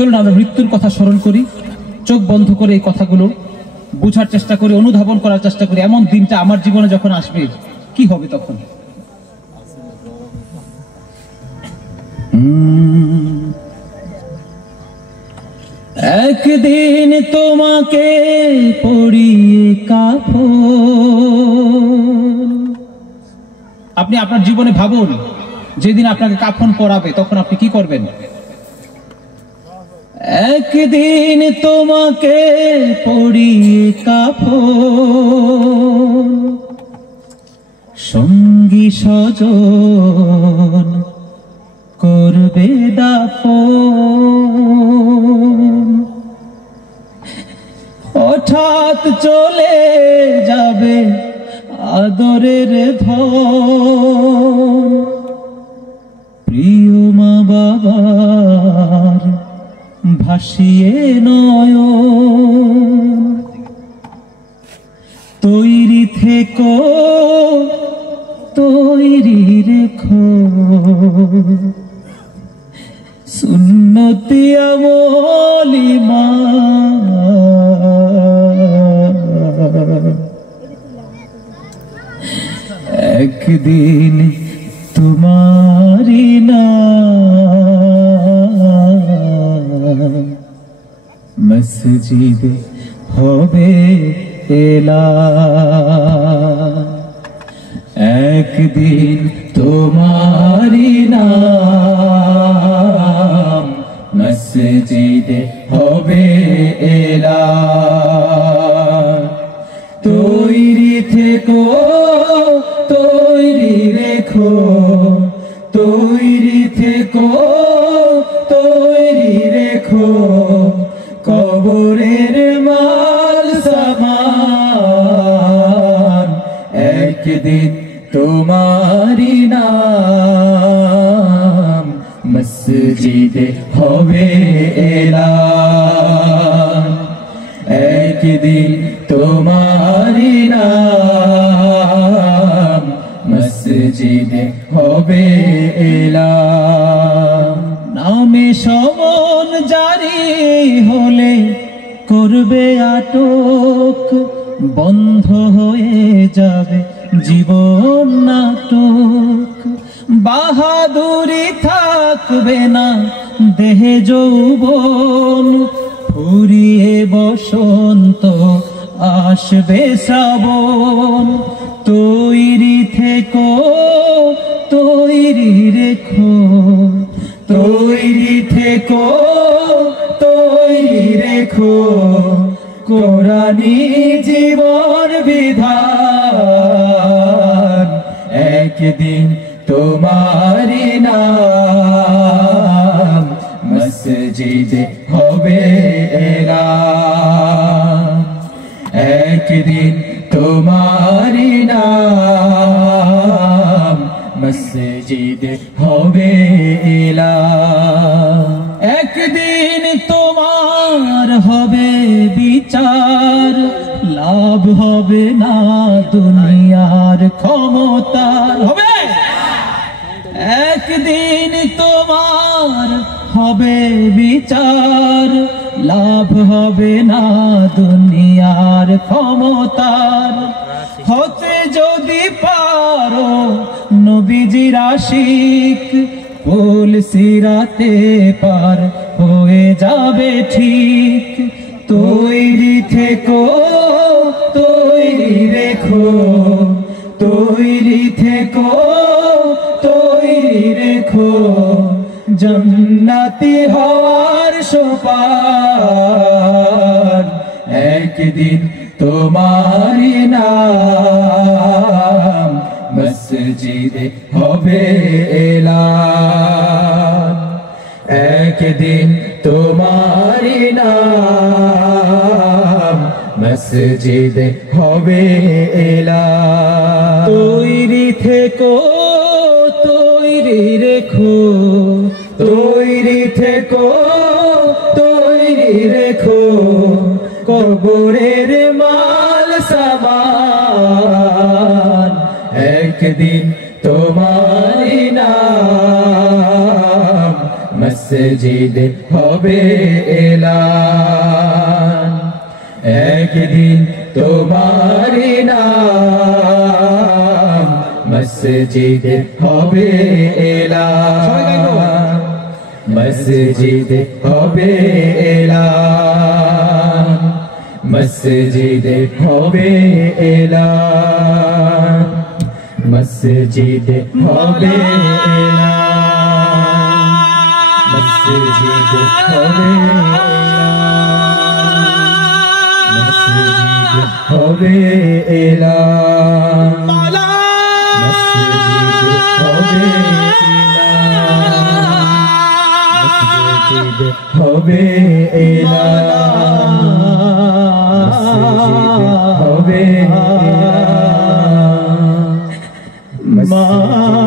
চলুন আমরা মৃত্যুর কথা স্মরণ করি, চোখ বন্ধ করে এই কথাগুলো বোঝার চেষ্টা করি, অনুধাবন করার চেষ্টা করি। এমন দিনটা আমার জীবনে যখন আসবে কি হবে তখন। একদিন তোমাকে পরিয়ে কাফন, আপনি আপনার জীবনে ভাবুন যেদিন আপনাকে কাফন পরাবে তখন আপনি কি করবেন। একদিন তোমাকে পরিয়ে কাফন, সঙ্গী স্বজন করবে দাফন, হঠাৎ চলে যাবে আদরের ধন, প্রিয় মা বাবার ভাসিয়ে নয়ন, তৈরি থেকো তৈরি রেখো সুন্নতি আমলি মা, একদিন তোমারি নাম মসজিদ হবে এলান, একদিন তোমারি নাম মসজিদ হবে এলান, তৈরি থেকো তৈরি রেখো, তৈরি থেকো তৈরি রেখো কবরের মাল সামান, একদিন তোমারি নাম মসজিদ হবে এলান, একদিন তোমারি নাম মসজিদ হবে এলান, নামে সমন জারি হলে করবে আটক, বন্ধ হয়ে যাবে জীবন নাটক, বাহাদুরি থাকবে না দেহে যৌবন, ফুরিয়ে বসন্ত আসবে শ্রাবণ, তৈরি থেকো তৈরি রেখো, তৈরি থেকো তৈরি রেখো কোরআনী জীবন বিধান, একদিন তোমারি নাম মসজিদ হবে এলান, একদিন তোমারি নাম মসজিদ হবে এলান, একদিন তোমার হবে বিচার, লাভ হবে না দুনিয়ার ক্ষমতার, হবে একদিন তোমার হবে বিচার, লাভ হবে না দুনিয়ার ক্ষমতার, হতে যদি পারো নবীজির আশিক, ফুল সিরাতে পার হয়ে যাবে ঠিক, তৈরি থেকো তৈরি রেখো, তৈরি থেকো তৈরি রেখো জান্নাতি হওয়ার সোপান, একদিন তোমারি নাম মসজিদ হবে এলান, একদিন তোমারি নাম মসজিদ হবে এলান, তৈরি থেকো তৈরি রেখো, তৈরি থেকো তৈরি রেখো কবরের মাল সামান, একদিন তোমারি নাম মসজিদ হবে হবে এলান, একদিন তোমারি নাম মসজিদে হবে এলান, মসজিদে হবে এলান, মসজিদে হবে এলান, মসজিদে হবে এলান, মসজিদে হবে এলান, মসজিদে হবে এলান, মসজিদে হবে এলান, মসজিদে হবে এলান, মসজিদে হবে এলান,